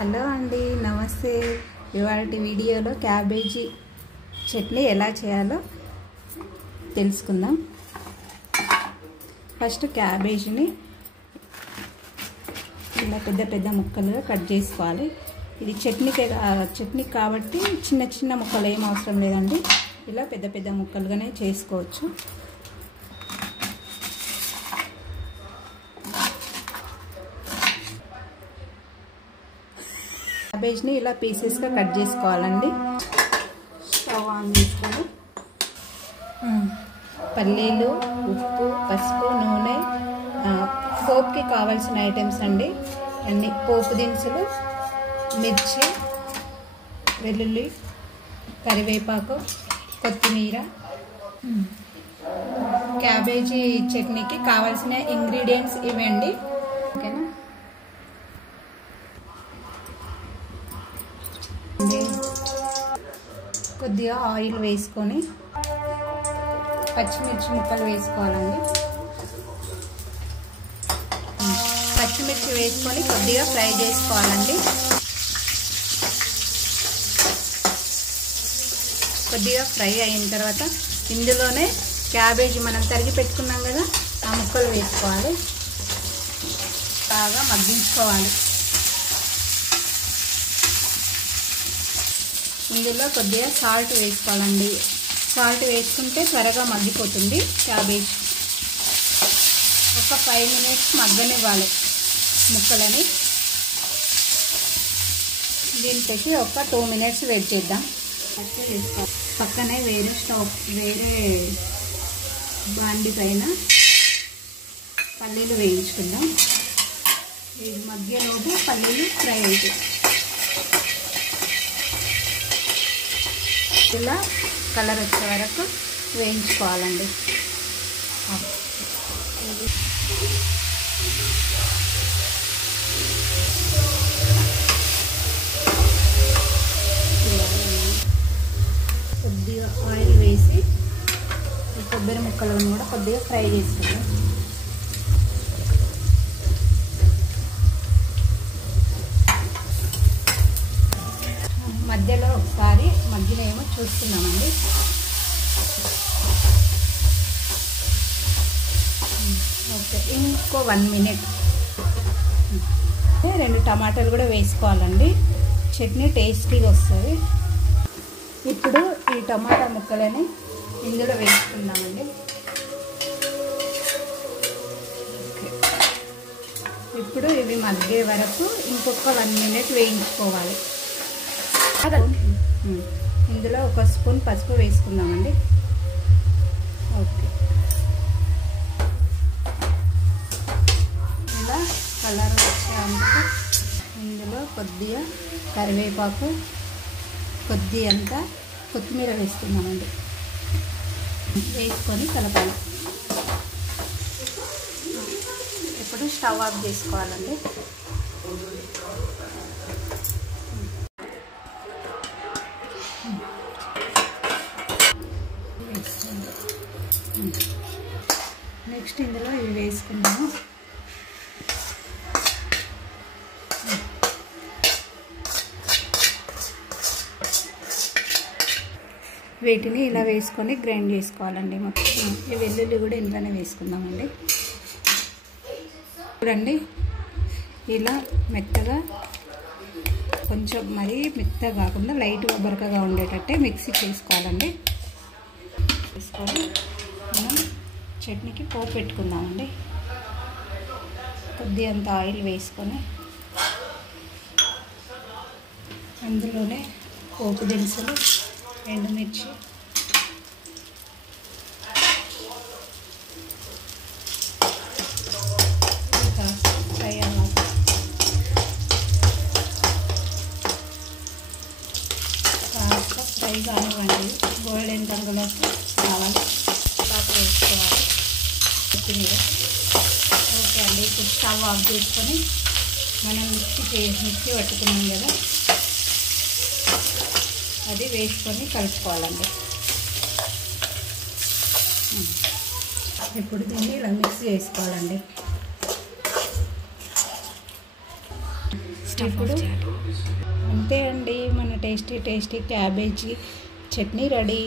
Hello అండి, నమస్తే. ఇవాల్టి వీడియోలో క్యాబేజీ చట్నీ ఎలా చేయాలో తెలుసుకుందాం. ఫస్ట్ క్యాబేజీని ఇలా పెద్ద పెద్ద ముక్కలుగా కట్ చేసుకోవాలి. ఇది చట్నీ కాబట్టి చిన్న చిన్న ముక్కలు ఏం అవసరం లేదండి. ఇలా పెద్ద పెద్ద ముక్కలుగానే చేసుకోవచ్చు. క్యాబేజ్ని ఇలా పీసెస్గా కట్ చేసుకోవాలండి. స్టవ్ ఆన్ చేసుకొని పల్లీలు, ఉప్పు, పసుపు, నూనె, పోపుకి కావాల్సిన ఐటమ్స్ అండి అన్ని పోపు దినుసులు, మిర్చి, వెల్లుల్లి, కరివేపాకు, కొత్తిమీర. క్యాబేజీ చట్నీకి కావాల్సిన ఇంగ్రీడియంట్స్ ఇవండి. ఓకేనా? కొద్దిగా ఆయిల్ వేసుకొని పచ్చిమిర్చి ముక్కలు వేసుకోవాలండి. పచ్చిమిర్చి వేసుకొని కొద్దిగా ఫ్రై చేసుకోవాలండి. కొద్దిగా ఫ్రై అయిన తర్వాత ఇందులోనే క్యాబేజీ మనం తరిగి పెట్టుకున్నాం కదా, ఆ ముక్కలు వేసుకోవాలి. బాగా మగ్గించుకోవాలి. ఇందులో కొద్దిగా సాల్ట్ వేసుకోవాలండి. సాల్ట్ వేసుకుంటే త్వరగా మగ్గిపోతుంది క్యాబేజ్. ఒక 5 minutes మగ్గనివ్వాలి ముక్కలని. దీన్ని పెట్టి ఒక 2 minutes వెయిట్ చేద్దాం. పక్కనే వేరే బాండి పైన పల్లీలు వేయించుకుందాం. ఇది మధ్యలోపు పల్లీలు ఫ్రై అవుతాయి. ఇలా కలర్ వచ్చే వరకు వేయించుకోవాలండి. కొద్దిగా ఆయిల్ వేసి కొబ్బరి ముక్కలను కూడా కొద్దిగా ఫ్రై చేసుకుందాం. మధ్యలో ఒకసారి మధ్యలో చూస్తున్నామండి. ఓకే, ఇంకో 1 minute. 2 టమాటాలు కూడా వేసుకోవాలండి. చట్నీ టేస్టీగా వస్తుంది. ఇప్పుడు ఈ టమాటా ముక్కలని ఇందులో వేసుకుందామండి. ఇప్పుడు ఇవి మగ్గే వరకు ఇంకొక 1 minute వేయించుకోవాలి. ఇందులో 1 స్పూన్ పసుపు వేసుకుందామండి. ఓకే, ఇలా కలర్ వచ్చేందుకు ఇందులో కొద్దిగా కరివేపాకు, కొద్దిగంత కొత్తిమీర వేసుకుందామండి. వేసుకొని కలపాలి. ఇప్పుడు స్టవ్ ఆఫ్ చేసుకోవాలండి. నెక్స్ట్ ఇందులో ఇవి వేసుకుందాము. వీటిని ఇలా వేసుకొని గ్రైండ్ చేసుకోవాలండి. మొత్తం ఈ వెల్లుల్లి కూడా ఇందులోనే వేసుకుందామండి. చూడండి, ఇలా మెత్తగా, కొంచెం మరీ మెత్తగా కాకుండా లైట్గా బరకగా ఉండేటట్టే మిక్సీ చేసుకోవాలండి. వేసుకొని మనం చట్నీకి పోపు పెట్టుకుందామండి. కొద్దిగంత ఆయిల్ వేసుకొని అందులోనే పోపు దినుసులు, ఎండుమిర్చి, ఫ్రై అవ్వాలి. కాస్త ఫ్రై కానివ్వండి, గోల్డెన్ రంగులోకి రావాలి. వేసుకోవాలి కొత్తిమీర. ఓకే అండి, ఇప్పుడు స్టవ్ ఆఫ్ చేసుకొని మనం మిక్సీ పట్టుకున్నాం కదా, అది వేసుకొని కలుపుకోవాలండి. ఇప్పుడు దీన్ని ఇలా మిక్స్ చేసుకోవాలండి. ఇప్పుడు అంతే అండి, మన టేస్టీ క్యాబేజీ చట్నీ రెడీ.